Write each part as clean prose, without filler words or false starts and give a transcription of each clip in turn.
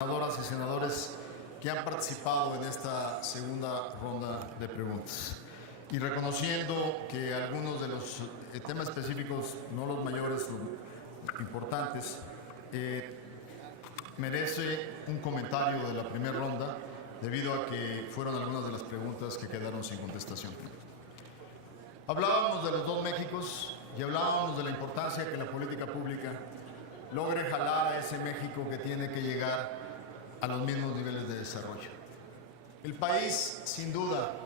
Senadoras y senadores que han participado en esta segunda ronda de preguntas. Y reconociendo que algunos de los temas específicos, no los mayores, los importantes, merece un comentario de la primera ronda debido a que fueron algunas de las preguntas que quedaron sin contestación. Hablábamos de los dos Méxicos y hablábamos de la importancia que la política pública logre jalar a ese México que tiene que llegar a los mismos niveles de desarrollo. El país, sin duda,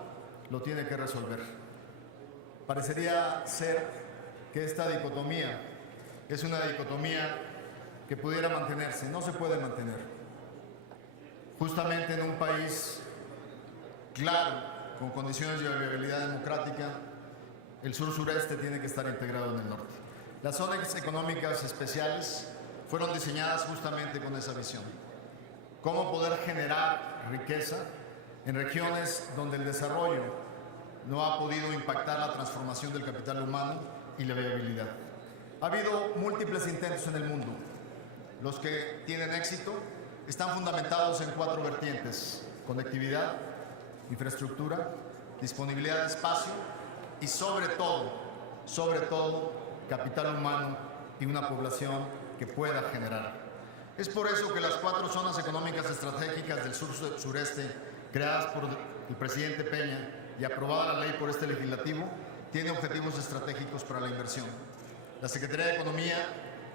lo tiene que resolver. Parecería ser que esta dicotomía es una dicotomía que pudiera mantenerse. No se puede mantener. Justamente en un país claro, con condiciones de viabilidad democrática, el sur-sureste tiene que estar integrado en el norte. Las zonas económicas especiales fueron diseñadas justamente con esa visión. Cómo poder generar riqueza en regiones donde el desarrollo no ha podido impactar la transformación del capital humano y la viabilidad. Ha habido múltiples intentos en el mundo. Los que tienen éxito están fundamentados en 4 vertientes: conectividad, infraestructura, disponibilidad de espacio y sobre todo, capital humano y una población que pueda generar. Es por eso que las 4 zonas económicas estratégicas del sur-sureste, creadas por el presidente Peña y aprobada la ley por este legislativo, tiene objetivos estratégicos para la inversión. La Secretaría de Economía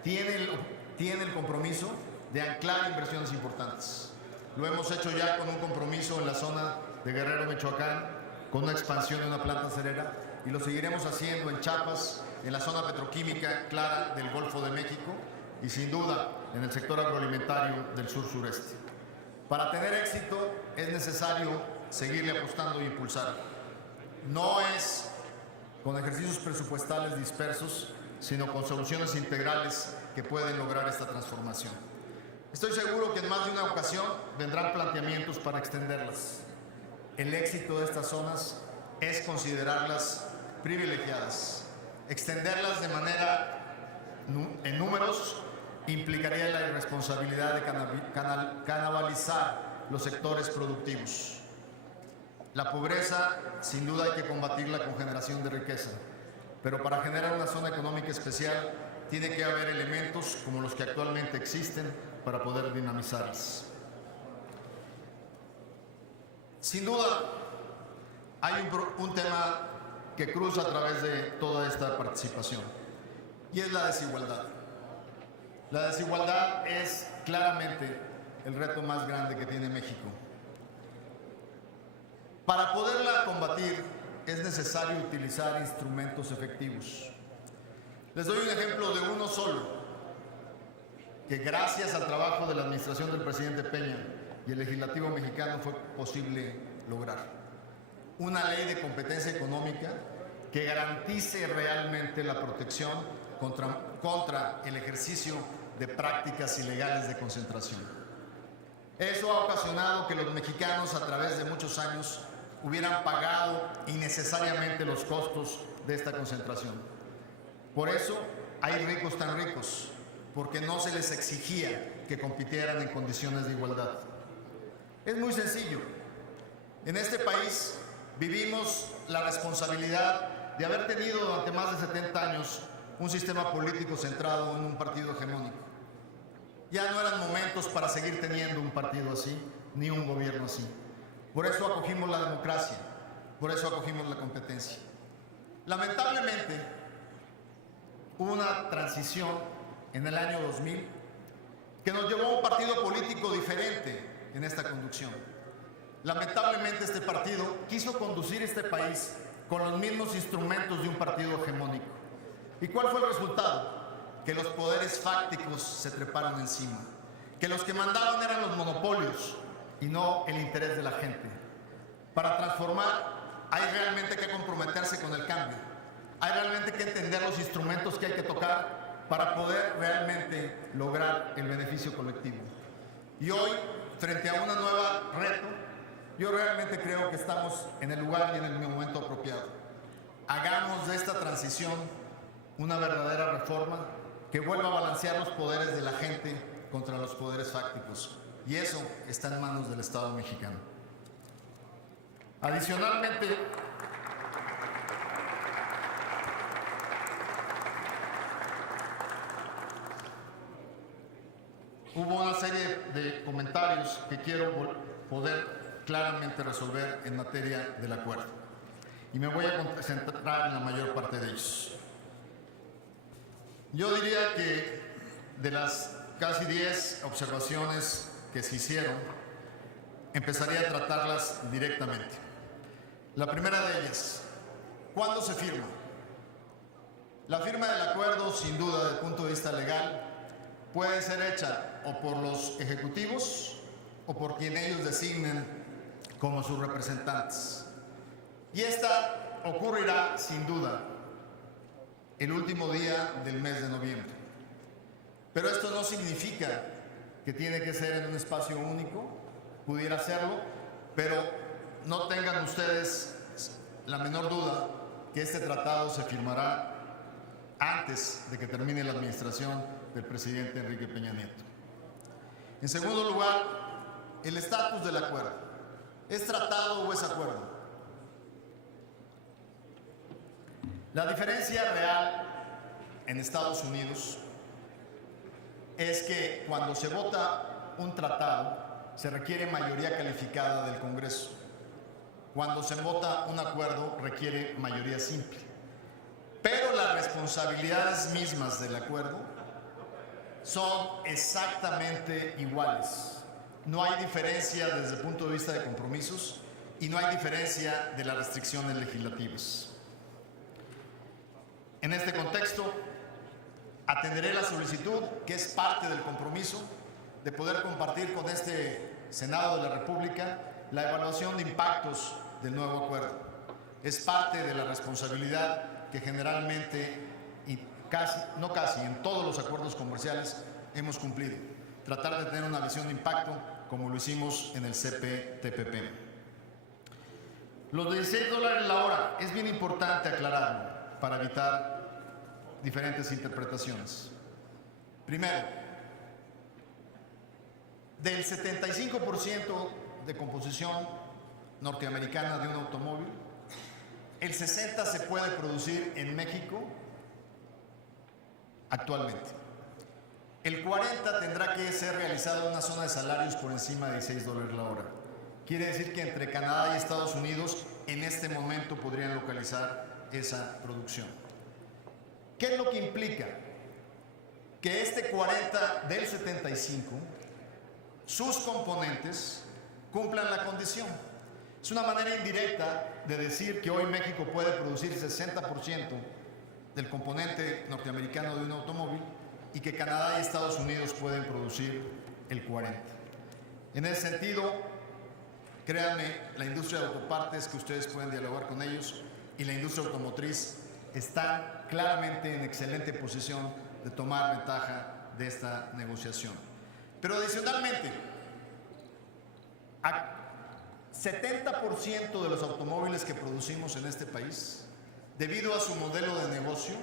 tiene el compromiso de anclar inversiones importantes. Lo hemos hecho ya con un compromiso en la zona de Guerrero, Michoacán, con una expansión de una planta acerera, y lo seguiremos haciendo en Chiapas, en la zona petroquímica clara del Golfo de México y sin duda en el sector agroalimentario del sur-sureste. Para tener éxito es necesario seguirle apostando e impulsar. No es con ejercicios presupuestales dispersos, sino con soluciones integrales que pueden lograr esta transformación. Estoy seguro que en más de una ocasión vendrán planteamientos para extenderlas. El éxito de estas zonas es considerarlas privilegiadas. Extenderlas de manera en números implicaría la irresponsabilidad de canibalizar los sectores productivos. La pobreza, sin duda, hay que combatirla con generación de riqueza, pero para generar una zona económica especial tiene que haber elementos como los que actualmente existen para poder dinamizarlas. Sin duda, hay un tema que cruza a través de toda esta participación, y es la desigualdad. La desigualdad es claramente el reto más grande que tiene México. Para poderla combatir es necesario utilizar instrumentos efectivos. Les doy un ejemplo de uno solo, que gracias al trabajo de la administración del presidente Peña y el legislativo mexicano fue posible lograr. Una ley de competencia económica que garantice realmente la protección contra el ejercicio de prácticas ilegales de concentración. Eso ha ocasionado que los mexicanos, a través de muchos años, hubieran pagado innecesariamente los costos de esta concentración. Por eso hay ricos tan ricos, porque no se les exigía que compitieran en condiciones de igualdad. Es muy sencillo. En este país vivimos la responsabilidad de haber tenido durante más de 70 años un sistema político centrado en un partido hegemónico. Ya no eran momentos para seguir teniendo un partido así, ni un gobierno así. Por eso acogimos la democracia, por eso acogimos la competencia. Lamentablemente, hubo una transición en el año 2000 que nos llevó a un partido político diferente en esta conducción. Lamentablemente, este partido quiso conducir este país con los mismos instrumentos de un partido hegemónico. ¿Y cuál fue el resultado? Que los poderes fácticos se treparon encima, que los que mandaban eran los monopolios y no el interés de la gente. Para transformar hay realmente que comprometerse con el cambio, hay realmente que entender los instrumentos que hay que tocar para poder realmente lograr el beneficio colectivo. Y hoy, frente a una nueva reto, yo realmente creo que estamos en el lugar y en el momento apropiado. Hagamos de esta transición una verdadera reforma que vuelva a balancear los poderes de la gente contra los poderes fácticos. y eso está en manos del Estado mexicano. Adicionalmente, hubo una serie de comentarios que quiero poder claramente resolver en materia del acuerdo, y me voy a concentrar en la mayor parte de ellos. Yo diría que de las casi 10 observaciones que se hicieron, empezaría a tratarlas directamente. La primera de ellas, ¿cuándo se firma? La firma del acuerdo, sin duda, desde el punto de vista legal, puede ser hecha o por los ejecutivos o por quien ellos designen como sus representantes. Y esta ocurrirá, sin duda, el último día del mes de noviembre. Pero esto no significa que tiene que ser en un espacio único, pudiera serlo, pero no tengan ustedes la menor duda que este tratado se firmará antes de que termine la administración del presidente Enrique Peña Nieto. En segundo lugar, el estatus del acuerdo. ¿Es tratado o es acuerdo? La diferencia real en Estados Unidos es que cuando se vota un tratado se requiere mayoría calificada del Congreso. Cuando se vota un acuerdo requiere mayoría simple. Pero las responsabilidades mismas del acuerdo son exactamente iguales. No hay diferencia desde el punto de vista de compromisos y no hay diferencia de las restricciones legislativas. En este contexto, atenderé la solicitud, que es parte del compromiso, de poder compartir con este Senado de la República la evaluación de impactos del nuevo acuerdo. Es parte de la responsabilidad que generalmente, y en todos los acuerdos comerciales hemos cumplido. Tratar de tener una visión de impacto como lo hicimos en el CPTPP. Los $16 la hora es bien importante aclararlo para evitar diferentes interpretaciones. Primero, del 75% de composición norteamericana de un automóvil, el 60% se puede producir en México actualmente. El 40% tendrá que ser realizado en una zona de salarios por encima de $16 la hora. Quiere decir que entre Canadá y Estados Unidos en este momento podrían localizar esa producción. ¿Qué es lo que implica? Que este 40 del 75, sus componentes cumplan la condición. Es una manera indirecta de decir que hoy México puede producir 60% del componente norteamericano de un automóvil y que Canadá y Estados Unidos pueden producir el 40%. En ese sentido, créanme, la industria de autopartes, que ustedes pueden dialogar con ellos, y la industria automotriz están claramente en excelente posición de tomar ventaja de esta negociación. Pero adicionalmente, 70% de los automóviles que producimos en este país, debido a su modelo de negocio,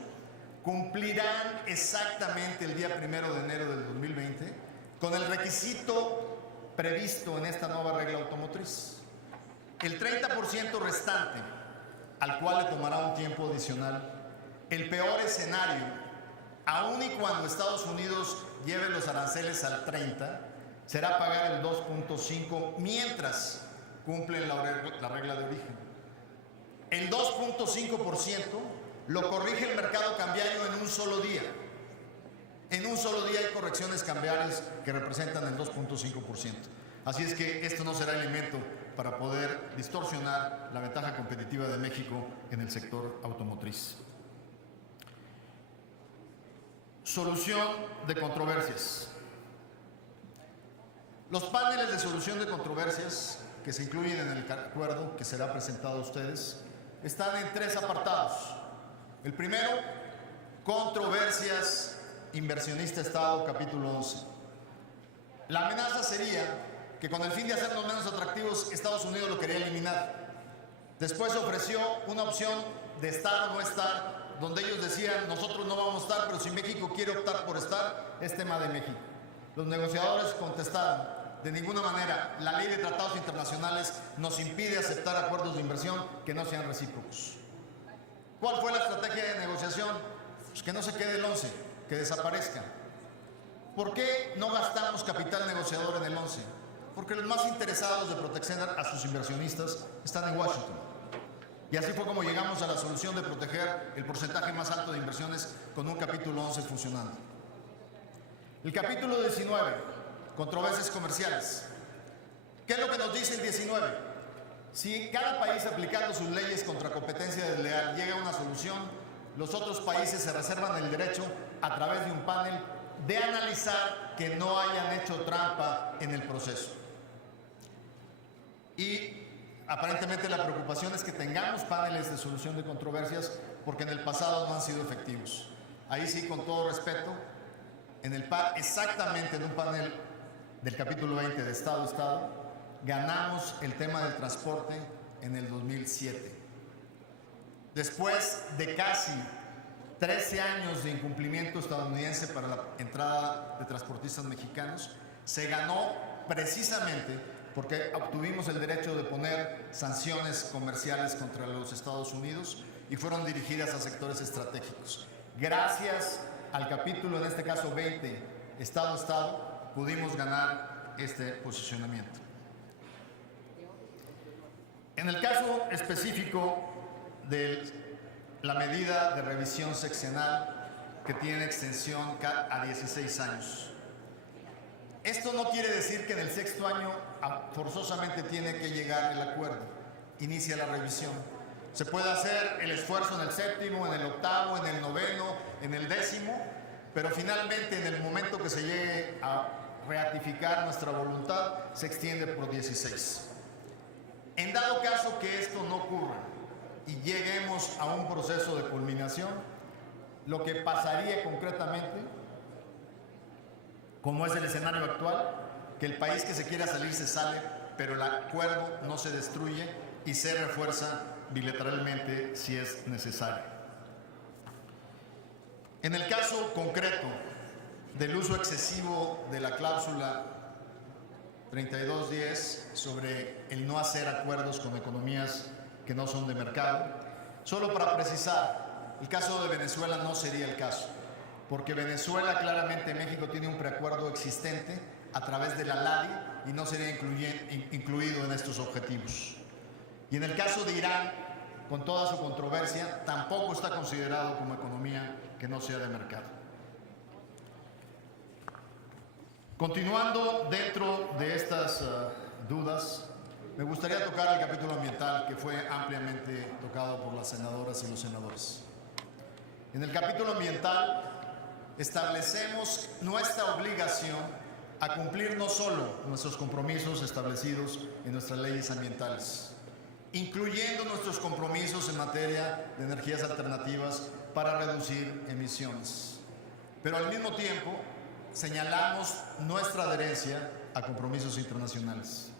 cumplirán exactamente el día 1 de enero del 2020 con el requisito previsto en esta nueva regla automotriz. El 30% restante, al cual le tomará un tiempo adicional, el peor escenario, aun y cuando Estados Unidos lleve los aranceles al 30%, será pagar el 2.5% mientras cumplen la regla de origen. El 2.5% lo corrige el mercado cambiario en un solo día. En un solo día hay correcciones cambiarias que representan el 2.5%. Así es que esto no será elemento para poder distorsionar la ventaja competitiva de México en el sector automotriz. Solución de controversias. Los paneles de solución de controversias que se incluyen en el acuerdo que será presentado a ustedes están en 3 apartados. El primero, controversias inversionista-Estado, capítulo 11. La amenaza sería que con el fin de hacernos menos atractivos, Estados Unidos lo quería eliminar. Después ofreció una opción de estar o no estar, donde ellos decían, nosotros no vamos a estar, pero si México quiere optar por estar, es tema de México. Los negociadores contestaron, de ninguna manera, la ley de tratados internacionales nos impide aceptar acuerdos de inversión que no sean recíprocos. ¿Cuál fue la estrategia de negociación? Pues que no se quede el 11, que desaparezca. ¿Por qué no gastamos capital negociador en el 11? Porque los más interesados de proteger a sus inversionistas están en Washington. Y así fue como llegamos a la solución de proteger el porcentaje más alto de inversiones con un capítulo 11 funcionando. El capítulo 19, controversias comerciales. ¿Qué es lo que nos dice el 19? Si cada país aplicando sus leyes contra competencia desleal llega a una solución, los otros países se reservan el derecho, a través de un panel, de analizar que no hayan hecho trampa en el proceso. Y aparentemente la preocupación es que tengamos paneles de solución de controversias porque en el pasado no han sido efectivos. Ahí sí, con todo respeto, exactamente en un panel del capítulo 20 de Estado-Estado, ganamos el tema del transporte en el 2007. Después de casi 13 años de incumplimiento estadounidense para la entrada de transportistas mexicanos, se ganó precisamente porque obtuvimos el derecho de poner sanciones comerciales contra los Estados Unidos y fueron dirigidas a sectores estratégicos. Gracias al capítulo, en este caso 20, Estado-Estado, pudimos ganar este posicionamiento. En el caso específico de la medida de revisión seccional que tiene extensión a 16 años. Esto no quiere decir que en el sexto año forzosamente tiene que llegar el acuerdo, inicia la revisión. Se puede hacer el esfuerzo en el séptimo, en el octavo, en el noveno, en el décimo, pero finalmente en el momento que se llegue a ratificar nuestra voluntad, se extiende por 16. En dado caso que esto no ocurra y lleguemos a un proceso de culminación, lo que pasaría concretamente, como es el escenario actual, que el país que se quiera salir se sale, pero el acuerdo no se destruye y se refuerza bilateralmente si es necesario. En el caso concreto del uso excesivo de la cláusula 3210 sobre el no hacer acuerdos con economías que no son de mercado, solo para precisar, el caso de Venezuela no sería el caso, porque Venezuela, claramente México tiene un preacuerdo existente a través de la LADI y no sería incluido en estos objetivos. Y en el caso de Irán, con toda su controversia, tampoco está considerado como economía que no sea de mercado. Continuando dentro de estas dudas, me gustaría tocar el capítulo ambiental que fue ampliamente tocado por las senadoras y los senadores. En el capítulo ambiental establecemos nuestra obligación a cumplir no solo nuestros compromisos establecidos en nuestras leyes ambientales, incluyendo nuestros compromisos en materia de energías alternativas para reducir emisiones, pero al mismo tiempo señalamos nuestra adherencia a compromisos internacionales.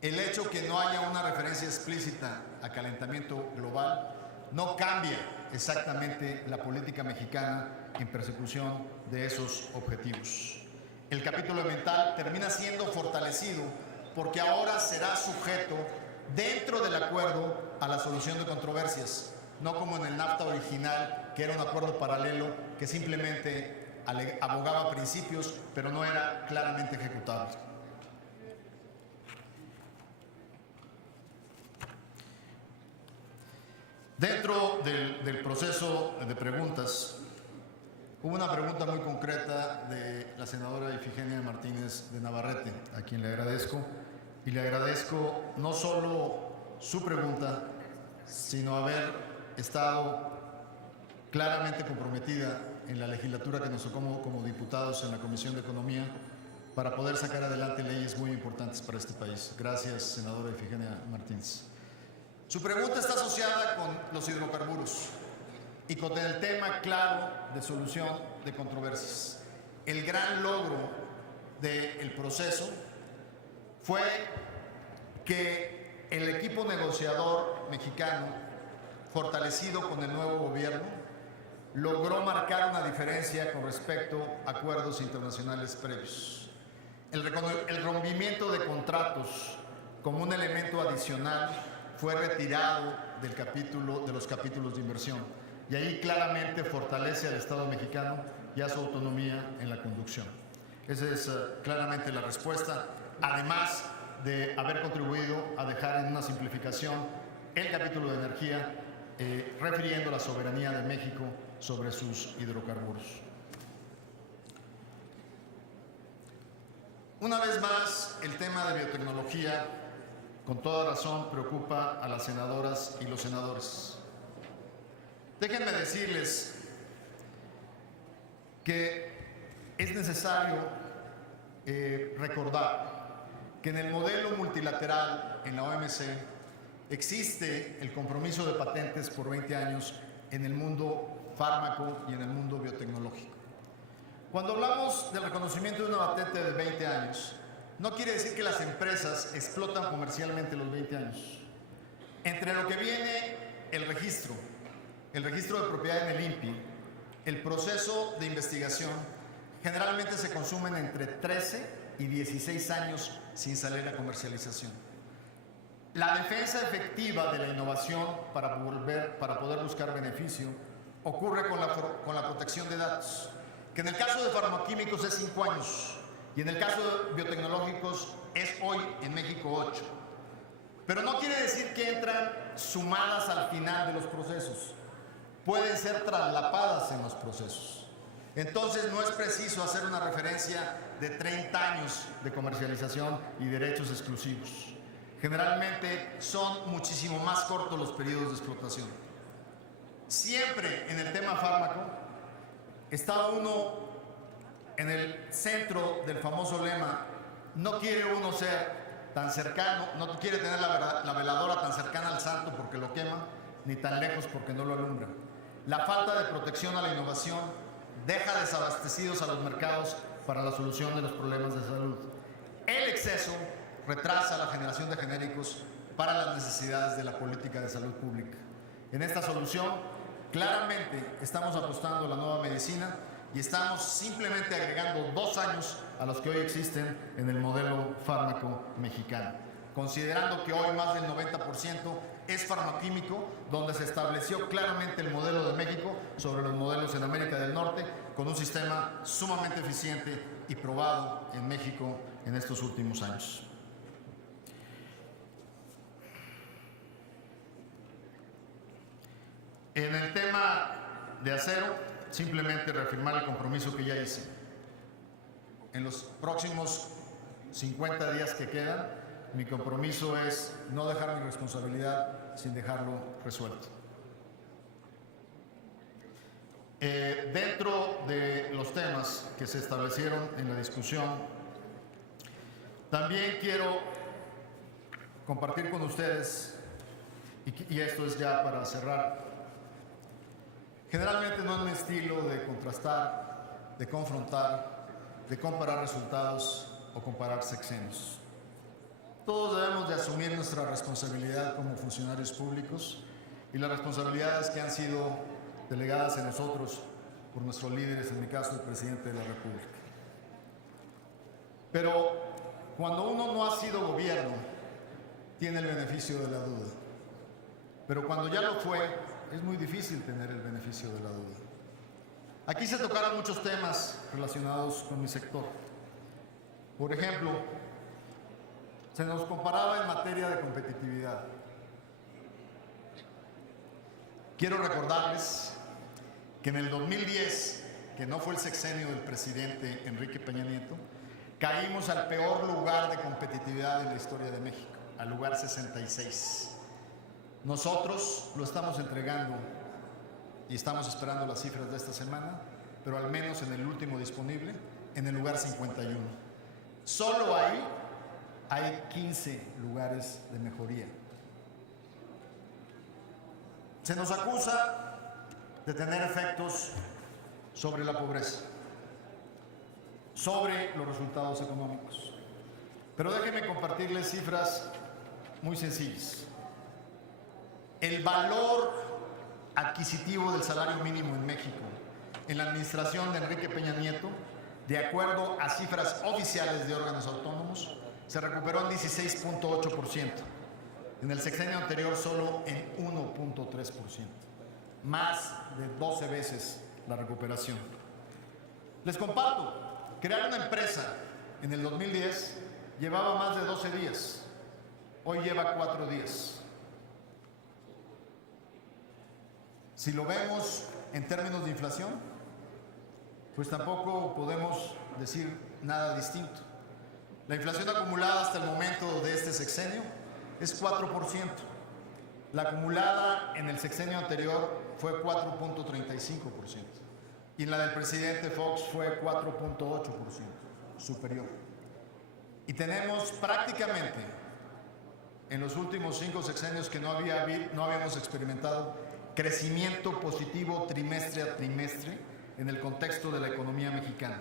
El hecho que no haya una referencia explícita a calentamiento global no cambia exactamente la política mexicana en persecución de esos objetivos. El capítulo ambiental termina siendo fortalecido porque ahora será sujeto dentro del acuerdo a la solución de controversias, no como en el NAFTA original, que era un acuerdo paralelo que simplemente abogaba principios, pero no era claramente ejecutable. Dentro del proceso de preguntas, hubo una pregunta muy concreta de la senadora Ifigenia Martínez de Navarrete, a quien le agradezco, y le agradezco no solo su pregunta, sino haber estado claramente comprometida en la legislatura que nos tocó como diputados en la Comisión de Economía para poder sacar adelante leyes muy importantes para este país. Gracias, senadora Ifigenia Martínez. Su pregunta está asociada con los hidrocarburos y con el tema claro de solución de controversias. El gran logro del proceso fue que el equipo negociador mexicano, fortalecido con el nuevo gobierno, logró marcar una diferencia con respecto a acuerdos internacionales previos. El rompimiento de contratos como un elemento adicional fue retirado de los capítulos de inversión, y ahí claramente fortalece al Estado mexicano y a su autonomía en la conducción. Esa es claramente la respuesta, además de haber contribuido a dejar en una simplificación el capítulo de energía, refiriendo a la soberanía de México sobre sus hidrocarburos. Una vez más, el tema de biotecnología, con toda razón, preocupa a las senadoras y los senadores. Déjenme decirles que es necesario recordar que en el modelo multilateral en la OMC existe el compromiso de patentes por 20 años en el mundo fármaco y en el mundo biotecnológico. Cuando hablamos del reconocimiento de una patente de 20 años, no quiere decir que las empresas explotan comercialmente los 20 años. Entre lo que viene el registro de propiedad en el INPI, el proceso de investigación, generalmente se consumen entre 13 y 16 años sin salir a comercialización. La defensa efectiva de la innovación para poder buscar beneficio ocurre con la protección de datos, que en el caso de farmacoquímicos es 5 años y en el caso de biotecnológicos es hoy en México 8. Pero no quiere decir que entran sumadas al final de los procesos. Pueden ser traslapadas en los procesos. Entonces no es preciso hacer una referencia de 30 años de comercialización y derechos exclusivos. Generalmente son muchísimo más cortos los periodos de explotación. Siempre en el tema fármaco está uno en el centro del famoso lema: no quiere uno ser tan cercano, no quiere tener la veladora tan cercana al santo porque lo quema, ni tan lejos porque no lo alumbra. La falta de protección a la innovación deja desabastecidos a los mercados para la solución de los problemas de salud. El exceso retrasa la generación de genéricos para las necesidades de la política de salud pública. En esta solución, claramente estamos apostando a la nueva medicina y estamos simplemente agregando 2 años a los que hoy existen en el modelo fármaco mexicano, considerando que hoy más del 90% es farmacoquímico, donde se estableció claramente el modelo de México sobre los modelos en América del Norte, con un sistema sumamente eficiente y probado en México en estos últimos años. En el tema de acero, simplemente reafirmar el compromiso que ya hice. En los próximos 50 días que quedan, mi compromiso es no dejar mi responsabilidad sin dejarlo resuelto. Dentro de los temas que se establecieron en la discusión, también quiero compartir con ustedes, y esto es ya para cerrar. Generalmente no es mi estilo de contrastar, de confrontar, de comparar resultados o comparar sexenios. Todos debemos de asumir nuestra responsabilidad como funcionarios públicos y las responsabilidades que han sido delegadas en nosotros por nuestros líderes, en mi caso el presidente de la República. Pero cuando uno no ha sido gobierno, tiene el beneficio de la duda. Pero cuando ya lo fue, es muy difícil tener el beneficio de la duda. Aquí se tocaron muchos temas relacionados con mi sector. Por ejemplo, se nos comparaba en materia de competitividad. Quiero recordarles que en el 2010, que no fue el sexenio del presidente Enrique Peña Nieto, caímos al peor lugar de competitividad en la historia de México, al lugar 66. Nosotros lo estamos entregando y estamos esperando las cifras de esta semana, pero al menos en el último disponible, en el lugar 51. Solo ahí hay 15 lugares de mejoría. Se nos acusa de tener efectos sobre la pobreza, sobre los resultados económicos. Pero déjenme compartirles cifras muy sencillas. El valor adquisitivo del salario mínimo en México en la administración de Enrique Peña Nieto De acuerdo a cifras oficiales de órganos autónomos, se recuperó en 16.8%. En el sexenio anterior solo en 1.3%. Más de 12 veces la recuperación. Les comparto, crear una empresa en el 2010 llevaba más de 12 días. Hoy lleva 4 días. Si lo vemos en términos de inflación, pues tampoco podemos decir nada distinto. La inflación acumulada hasta el momento de este sexenio es 4%. La acumulada en el sexenio anterior fue 4.35%. Y la del presidente Fox fue 4.8%, superior. Y tenemos prácticamente, en los últimos 5 sexenios que no habíamos experimentado, crecimiento positivo trimestre a trimestre en el contexto de la economía mexicana.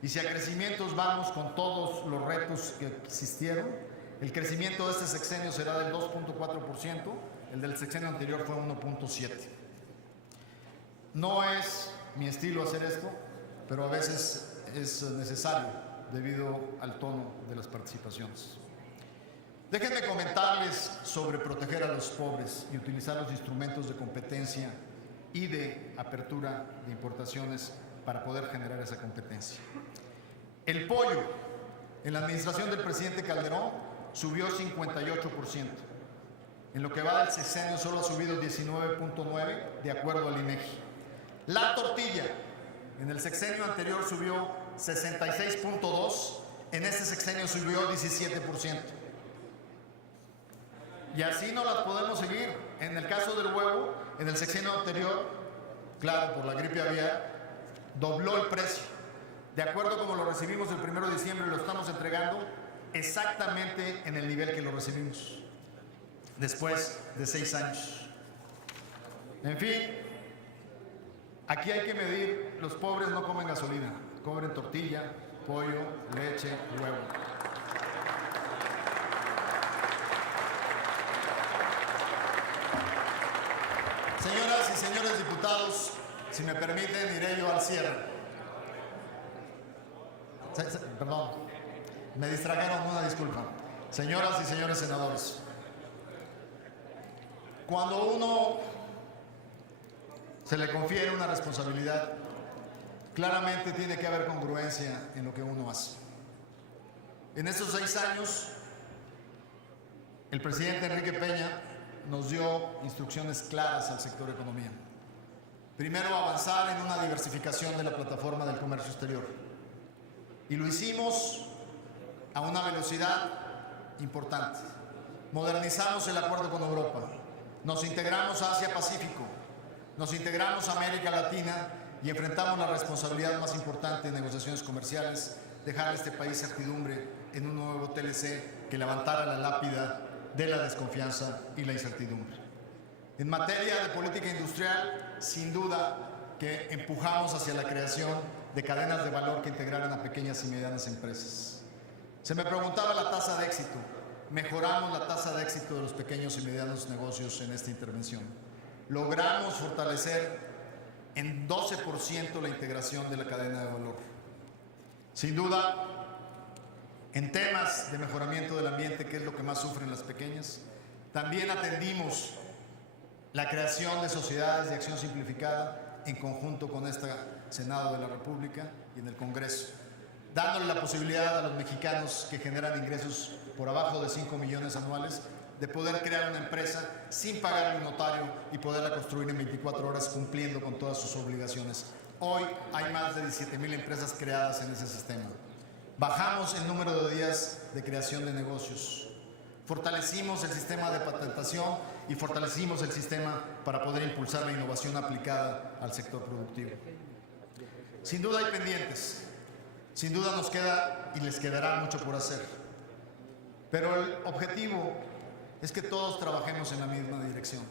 Y si a crecimientos vamos con todos los retos que existieron, el crecimiento de este sexenio será del 2.4%, el del sexenio anterior fue 1.7%. No es mi estilo hacer esto, pero a veces es necesario debido al tono de las participaciones. Déjenme comentarles sobre proteger a los pobres y utilizar los instrumentos de competencia y de apertura de importaciones para poder generar esa competencia. El pollo en la administración del presidente Calderón subió 58%. En lo que va del sexenio solo ha subido 19.9% de acuerdo al INEGI. La tortilla en el sexenio anterior subió 66.2%, en este sexenio subió 17%. Y así no las podemos seguir. En el caso del huevo, en el sexenio anterior, claro, por la gripe aviar, dobló el precio. De acuerdo como lo recibimos el 1 de diciembre, lo estamos entregando exactamente en el nivel que lo recibimos, después de 6 años. En fin, aquí hay que medir, los pobres no comen gasolina, comen tortilla, pollo, leche, huevo. Señoras y señores diputados, si me permiten, iré yo al cierre. Perdón, me distrajeron, una disculpa. Señoras y señores senadores, cuando uno se le confiere una responsabilidad, claramente tiene que haber congruencia en lo que uno hace. En estos 6 años, el presidente Enrique Peña nos dio instrucciones claras al sector economía. Primero, avanzar en una diversificación de la plataforma del comercio exterior. Y lo hicimos a una velocidad importante. Modernizamos el acuerdo con Europa. Nos integramos a Asia-Pacífico. Nos integramos a América Latina y enfrentamos la responsabilidad más importante en negociaciones comerciales, dejar a este país certidumbre en un nuevo TLC que levantara la lápida de la desconfianza y la incertidumbre. En materia de política industrial, sin duda que empujamos hacia la creación de cadenas de valor que integraran a pequeñas y medianas empresas. Se me preguntaba la tasa de éxito. Mejoramos la tasa de éxito de los pequeños y medianos negocios en esta intervención. Logramos fortalecer en 12% la integración de la cadena de valor. Sin duda, en temas de mejoramiento del ambiente, que es lo que más sufren las pequeñas, también atendimos la creación de sociedades de acción simplificada en conjunto con este Senado de la República y en el Congreso, dándole la posibilidad a los mexicanos que generan ingresos por abajo de 5 millones anuales de poder crear una empresa sin pagar un notario y poderla construir en 24 horas cumpliendo con todas sus obligaciones. Hoy hay más de 17,000 empresas creadas en ese sistema. Bajamos el número de días de creación de negocios. Fortalecimos el sistema de patentación y fortalecimos el sistema para poder impulsar la innovación aplicada al sector productivo. Sin duda hay pendientes. Sin duda nos queda y les quedará mucho por hacer. Pero el objetivo es que todos trabajemos en la misma dirección.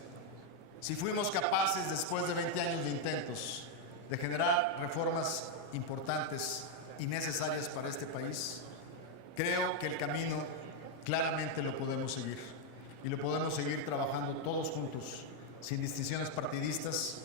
Si fuimos capaces, después de 20 años de intentos, de generar reformas importantes y necesarias para este país, creo que el camino claramente lo podemos seguir. Y lo podemos seguir trabajando todos juntos, sin distinciones partidistas,